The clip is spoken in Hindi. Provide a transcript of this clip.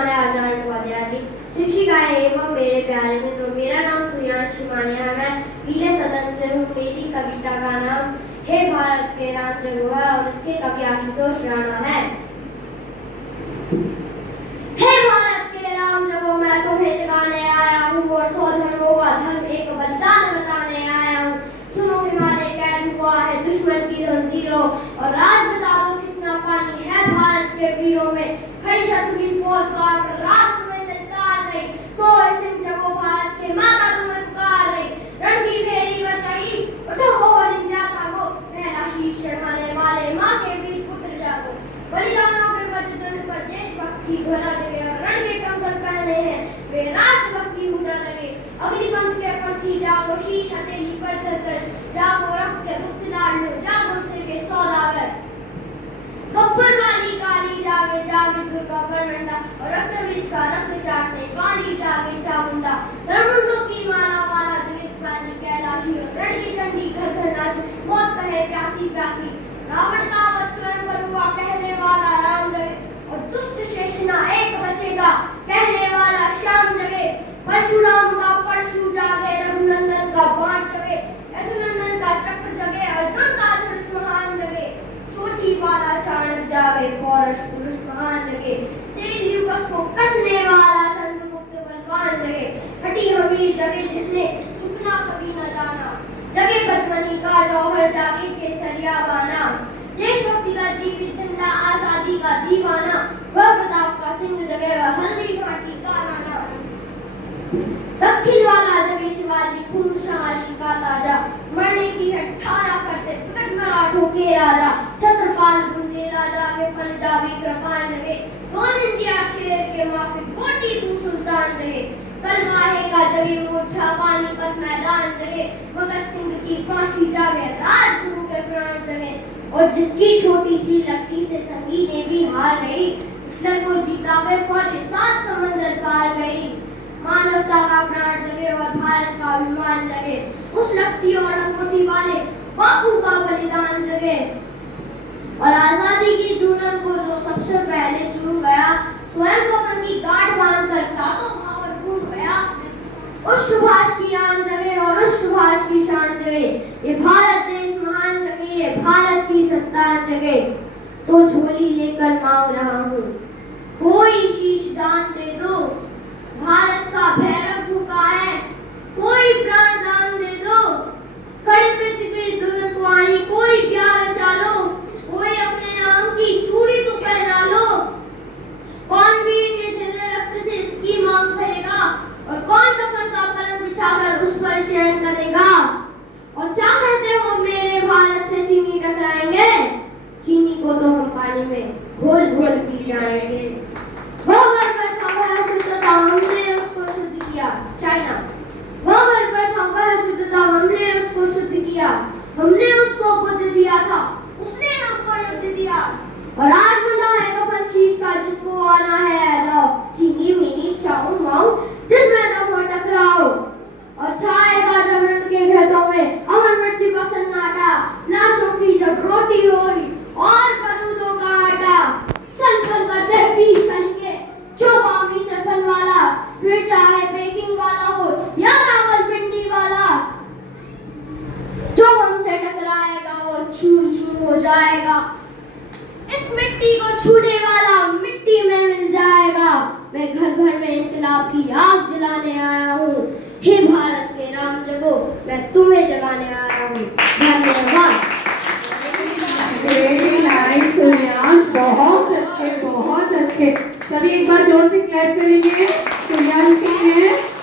माने आचार्य उपाध्याय जी, शिक्षिकाएं एवं मेरे प्यारे मित्रों, मेरा नाम सूर्यांश मानिया है। मैं पीले सदन से हूँ। मेरी कविता का नाम हे भारत के राम जगो है और इसके कवि आशुतोष राणा है। हे भारत के राम जगो, मैं तुम्हें जगाने आया हूँ और 100 धर्मों का धर्म एक बलिदान बताने आया हूँ। सुनो हिमालय कैद हुआ है दुश्मन की जंजीरों और राज बता दो कितना पानी है भारत के वीरों में। खड़ी शत्रु की फौज द्वार पर राष्ट्र में ललकार रही, सोए सिंह जगो भारत के माता तुम्हें पुकार रही। रण की भेरी बच रही, उठो मोहन इंडिया जागो, पहला शीश चढ़ाने वाले माँ के वीर पुत्र जागो। बलिदानों के वज्र पर देशभक्ति ध्वजा जगे और रण के कंकड़ पहने हैं वे राष्ट्रभक्ति उजा लगे। अग्निपंथ के पंथी जागो, शीश हथेली पर धरकर जागो, रक्त के भक्त लाडलो जागो, सिर के सौदागर। गब्बर वाली काली जागे जागे दुर्गा बरंडा और रक्त बीच का रक्त चाटने वाली जागे चामुंडा। रणमुंडों की माला वाला जगे वाली कैलाशी और रण की चंडी घर घर नाचे, मौत कहे प्यासी प्यासी। रावण का वध स्वयं करूंगा कहने वाला राम जगे और दुष्ट शेषना एक बचेगा कहने वाला श्याम जगे। परशुराम का परशु जागे, रघुनंदन का बाण जगे, यदुनंदन का चक्र जगे, अर्जुन का धनुष महान जगे। छोटी वाला चाणक्य जागे, पौरुष पुरुष महान जगे, सेल्यूकस को कसने वाला चंद्रगुप्त बलवान जगे। हटी हमीर जगे जिसने झुकना कभी न जाना, जगे पद्मनी का जौहर जागे केसरिया बाना। देशभक्ति का जीवित झंडा आजादी का दीवाना, वह प्रताप का सिंह जगे वह हल्दी घाटी का राणा। दक्षिण वाला जगे शिवाजी खूनशाली का ताजा, मरने की है ठारा करते विकट मराठों के राजा। छत्रपाल बुंदेला जागे पंजाबी कृपान जगे, इंडिया शेर के माफी गोटी तू सुल्तान जगे। कलवाहे का जगे मोर्चा पानीपत मैदान जगे, भगत सिंह की फांसी जागे राजगुरु के प्राण जगे। और जिसकी छोटी सी लड़की से संगीने भी हार गई, हिटलर को जीता वे फौज 7 समंदर पार गई। मानवता का प्राण जगे और भारत का अभिमान जगे, उस लखती और अंगूठी वाले बापू का बलिदान जगे। और आजादी की जूनन को जो सबसे पहले चुन गया, स्वयं कफन की गांठ बांधकर सातों भावर भूल गया। उस सुभाष की आन जगे और उस सुभाष की शान जगे, ये भारत देश महान जगे, ये भारत की संतान जगे। तो झोली लेकर मांग रहा हूँ, कोई शीश दान दे दो, भारत का भैरव भूखा है, कोई प्राण दान दे दो। खड़ी पृथ्वी की दुल्हन को आनी कोई प्यार रचा लो, कोई अपने नाम की चूड़ी तो पहना लो। कौन वीर निर्जर रक्त से इसकी मांग भरेगा और कौन कफन का पलंग बिछाकर उस पर शयन करेगा। और क्या कहते हो मेरे भारत से चीनी टकराएंगे, चीनी को तो हम पानी में घोल घोल पी जाएंगे। वह बर्बर था वह शुद्ध था हमने उसको शुद्ध किया, चाइना। वह बर्बर था वह शुद्ध था हमने उसको शुद्ध किया, हमने उसको बुद्ध दिया था उसने हमको युद्ध दिया। और आज बंधा है कफन शीश का जिसको आना है जाओ, चीनी मीनी चाऊ माऊ जिसमें दम हो टकराओ। और छाएगा जब रण के खेतों में अमर मृत्यु का सन्नाटा, लाशों की जब रोटी होगी और बरूदों का आटा। सन सन करते पीछे चलेंगे जो बामी से फल वाला, फिर चाहे बेकिंग वाला हो या रावलपिंडी वाला। जो हमसे टकराएगा वो चूर चूर हो जाएगा, इस मिट्टी को छूने वाला मिट्टी में मिल जाएगा। मैं घर घर में इंकलाब की आग जलाने आया हूँ, हे भारत के राम जगो, मैं तुम्हें जगाने आया हूँ। धन्यवाद। बहुत अच्छे बहुत अच्छे। सभी एक बार जोर से क्लैप करेंगे। सूर्यांश हैं।